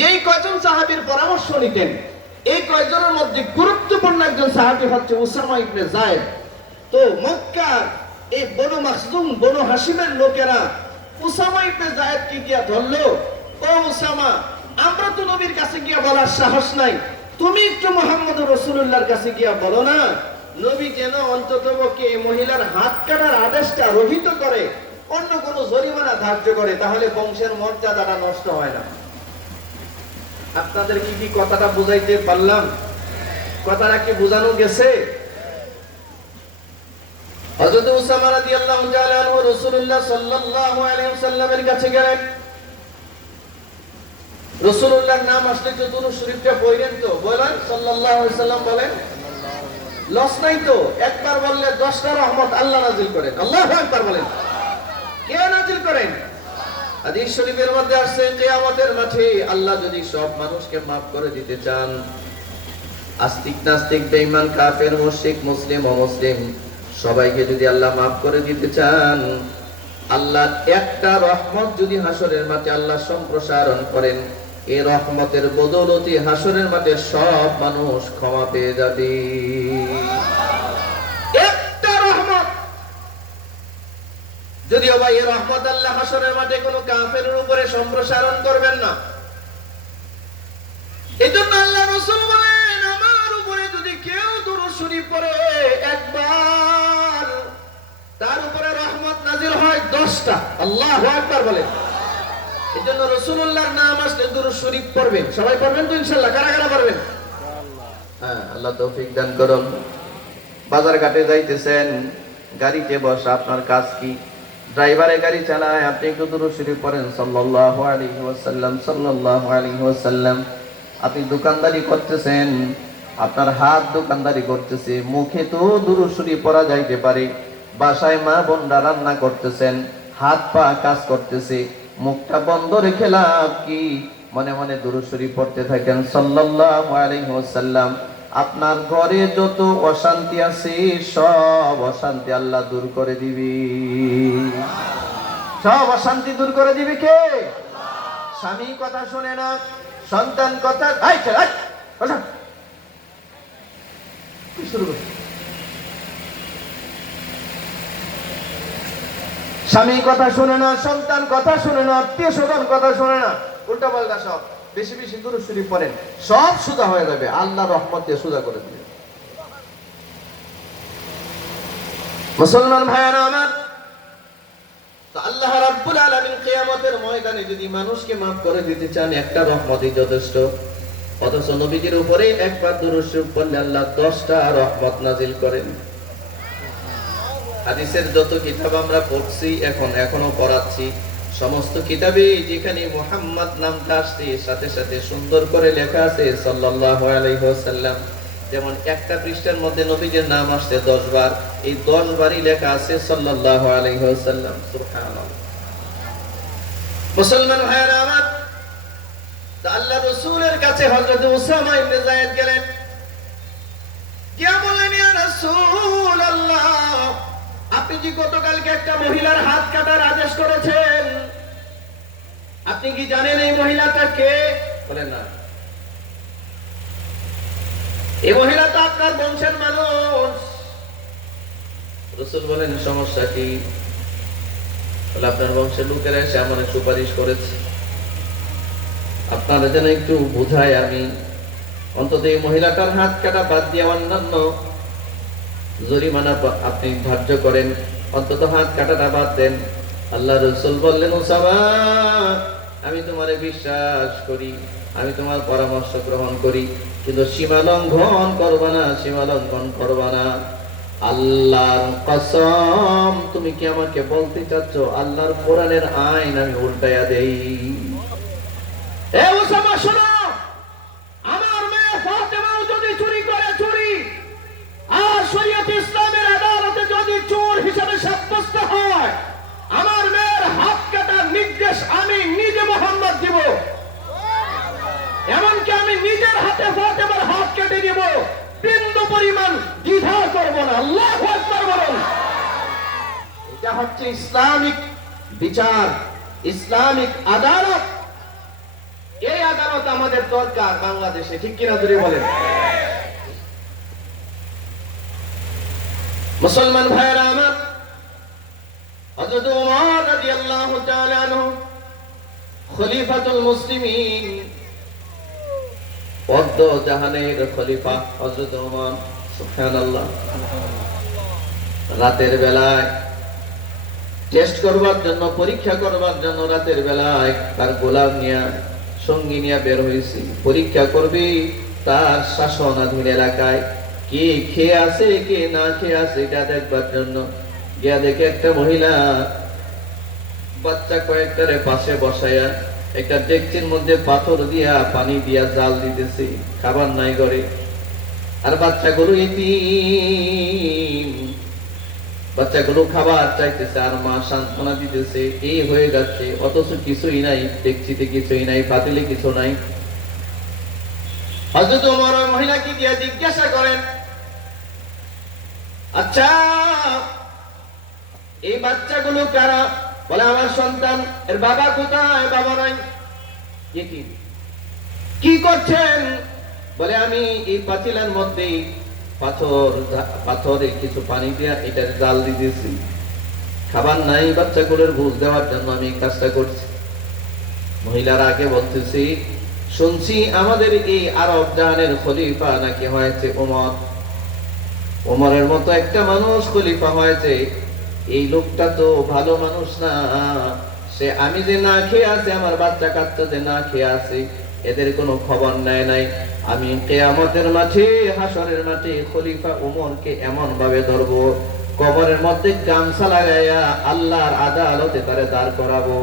যেই কয়জন সাহাবীর পরামর্শ নিতেন, এই কয়জনের মধ্যে গুরুত্বপূর্ণ একজন সাহাবী হচ্ছে ইবনে জায়েদ তো মক্কার এই বনু বনু হাসিমের লোকেরা ইবনে গিয়া ও আমরা তো নবীর কাছে গিয়া বলার সাহস নাই, তুমি একটু মোহাম্মদ রসুল্লাহর কাছে গিয়া বলো না, নবী যেন অন্তত এই মহিলার হাত কাটার আদেশটা রহিত করে, অন্য কোনো জরিমানা ধার্য করে, তাহলে বংশের মর্যাদাটা নষ্ট হয় না। আপনাদের কি কি কথাটা বুঝাইতে পারলাম? কথাটা কি বোঝানো গেছে? হযরত উসামা রাদিয়াল্লাহু তাআলা আনহু রাসূলুল্লাহ সাল্লাল্লাহু আলাইহি ওয়াসাল্লামের কাছে গেলেন। রাসূলুল্লাহর নাম আসলে তো দুরূদ শরীফটা পড়েন তো, বলেন, সাল্লাল্লাহু আলাইহি বলেন, লস নাই তো? একবার বললে 10টা রহমত আল্লাহ নাজিল করেন। আল্লাহু আকবার বলেন। কে নাজিল করেন? হাদিস শরীফের মধ্যে আসছে, কিয়ামতের মাঠে আল্লাহ যদি সব মানুষকে maaf করে দিতে চান, আস্তিক নাস্তিক, বেঈমান, কাফের, মুশরিক, মুসলিম, অমুসলিম, সবাইকে যদি আল্লাহ maaf করে দিতে চান, আল্লাহ একটা রহমত যদি হাসরের মাঠে আল্লাহ সম্প্রসারণ করেন, এ রহমতের বদৌলতি হাসরের মাঠে সব মানুষ ক্ষমা পেয়ে যাবে একটা রহমত যদিও এই রহমত আল্লাহ হাসরের মাঠে কোনো কাফের উপরে সম্প্রসারণ করবেন না। এজন্য আল্লাহ রসুল বলেন, আমার উপরে যদি কেউ একবার, তার উপরে রহমত নাজিল হয় দশটা। আল্লাহু আকবার বলেন। এজন্য রসুল্লাহর নাম আসলে পড়বেন। সবাই পড়বেন তো ইনশাআল্লাহ? কারা কারা পড়বেন? হ্যাঁ আল্লাহ তৌফিক দান করুন। বাজার ঘাটে যাইতেছেন, গাড়িতে বসা আপনার কাজ কি? ড্রাইভারে গাড়ি চালায়, আপনি একটু দূর শরীফ পড়েন। সাল্লাল্লাহু আলাইহি ওয়াসাল্লাম, সাল্লাল্লাহু আলাইহি ওয়াসাল্লাম, আপনি দোকানদারি করতেছেন, আপনার হাত দোকানদারি করতেছে, মুখে তো দূর পরা যাইতে পারে, বাসায় মা বোনরা রান্না করতেছেন, হাত পা কাজ করতেছে, মুখটা বন্ধ রেখে লাভ কি? মনে মনে দুরূদ পড়তে থাকেন। সাল্লাল্লাহু আলাইহি ওয়াসাল্লাম আপনার ঘরে যত অশান্তি আছে, সব অশান্তি আল্লাহ দূর করে দিবি। সব অশান্তি দূর করে দিবি কে? স্বামী কথা শুনে না, সন্তান কথা স্বামী কথা শুনে না, সন্তান কথা শুনে না, আত্মীয় স্বজন কথা শুনে না, উল্টা পাল্টা সব। বেশি বেশি দূর শরীফ পড়েন সব সুদা হয়ে যাবে। আল্লাহ রহমত দিয়ে সুদা করে দিবে। মুসলমান ভাইয়ারা আমার আল্লাহ রাব্বুল আলামিন কিয়ামতের ময়দানে যদি মানুষকে maaf করে দিতে চান, একটা রহমতই যথেষ্ট। অথচ নবীজির উপরে একবার দুরূদ শরীফ পড়লে আল্লাহ 10টা রহমত নাজিল করেন। হাদিসের যত কিতাব আমরা পড়ছি, এখন এখনও পড়াচ্ছি। সমস্ত কিতাবে যেখানে মোহাম্মদ নামটা আসছে, সাথে সাথে সুন্দর করে লেখা আছে, সাল্লাল্লাহু আলাইহি যেমন একটা পৃষ্ঠার মধ্যে নবীজির নাম আসছে 10 বার। এই 10 বারই লেখা আছে সাল্লাল্লাহু আলাইহি মুসলমান ভাইরা আমার আল্লাহ রাসূলের কাছে হযরত উসামা গেলেন। কি গতকালকে একটা মহিলার হাত কাটার আদেশ করেছেন। আপনি কি জানেন এই মহিলাটা কে? বলেন না। এই মহিলা তো আপনার বংশের মানুষ। রসুল বলেন, সমস্যা কি? আপনার বংশের লোকেরা এসে আমার সুপারিশ করেছে। আপনারা যেন একটু বুঝায় আমি। অন্তত এই মহিলাটার হাত কাটা বাদ দিয়ে অন্যান্য জরিমানা আপনি ধার্য করেন, অন্তত হাত কাটাটা বাদ দেন। আল্লাহ রসুল বললেন ওসামা আমি তোমারে বিশ্বাস করি, আমি তোমার পরামর্শ গ্রহণ করি, কিন্তু সীমা লঙ্ঘন করবা না, সীমা লঙ্ঘন করবা না। আল্লাহর কসম, তুমি কি আমাকে বলতে চাচ্ছ? আল্লাহর কোরআনের আইন আমি উল্টাইয়া দেই। এ ওসামা শোনো আমার মেয়ে ফাতেমাও যদি চুরি করে চুরি আর শরীয়ত ইসলামের আদালতে যদি চোর হিসেবে সাব্যস্ত হয় আমার মেয়ের হাত কাটার নির্দেশ আমি নিজে মোহাম্মদ দিব এমনকি আমি নিজের হাতে ফাতেমার হাত কেটে দিব বিন্দু পরিমাণ দ্বিধা করব না এটা হচ্ছে ইসলামিক বিচার, ইসলামিক আদালত। এই আদালত আমাদের দরকার বাংলাদেশে, ঠিক কিনা ধরে বলেন। মুসলমান ভাইয়েরা আমার খলিফা রাতের বেলায় টেস্ট করবার জন্য, পরীক্ষা করবার জন্য রাতের বেলায় তার গোলাম নিয়া, সঙ্গী নিয়ে বের হয়েছি পরীক্ষা তার শাসনাধীন এলাকায়। কে খেয়ে আছে, কে না খেয়ে আছে, এটা দেখবার জন্য গিয়া দেখে একটা মহিলা বাচ্চা কয়েকটারে পাশে বসাইয়া একটা ডেকচির মধ্যে পাথর দিয়া পানি দিয়া জাল দিতেছে। খাবার নাই করে আর বাচ্চাগুলো বাচ্চাগুলো খাবার চাইতেছে আর মা সান্ত্বনা দিতেছে এই হয়ে যাচ্ছে, অথচ কিছুই নাই দেখছিতে কিছুই নাই পাতিলে কিছু নাই। মহিলাকে গিয়ে জিজ্ঞাসা করেন আচ্ছা এই বাচ্চাগুলো কারা? বলে, আমার সন্তান, এর বাবা কোথায়? বাবা নাই। কি করছেন? বলে, আমি এই পাতিলার মধ্যে পাথর পাথরে কিছু পানি দিয়া এটার জাল দিতেছি খাবার নাই, বাচ্চাগুলোর বুঝ দেওয়ার জন্য আমি কাজটা করছি। মহিলারা আগে বলতেছি, শুনছি আমাদের এই আরব জাহানের খলিফা নাকি হয়েছে ওমর? ওমরের মতো একটা মানুষ খলিফা হয়েছে, এই লোকটা তো ভালো মানুষ না। সে আমি যে না খেয়ে আছে, আমার বাচ্চা কাচ্চা যে না খেয়ে আছে, এদের কোনো খবর নেয় নাই। আমি কেয়ামতের মাঠে হাসরের মাঠে খলিফা উমরকে এমন ভাবে ধরবো, কবরের মধ্যে গামছা লাগাইয়া আল্লাহর আদালতে তারে দাঁড় করাবো।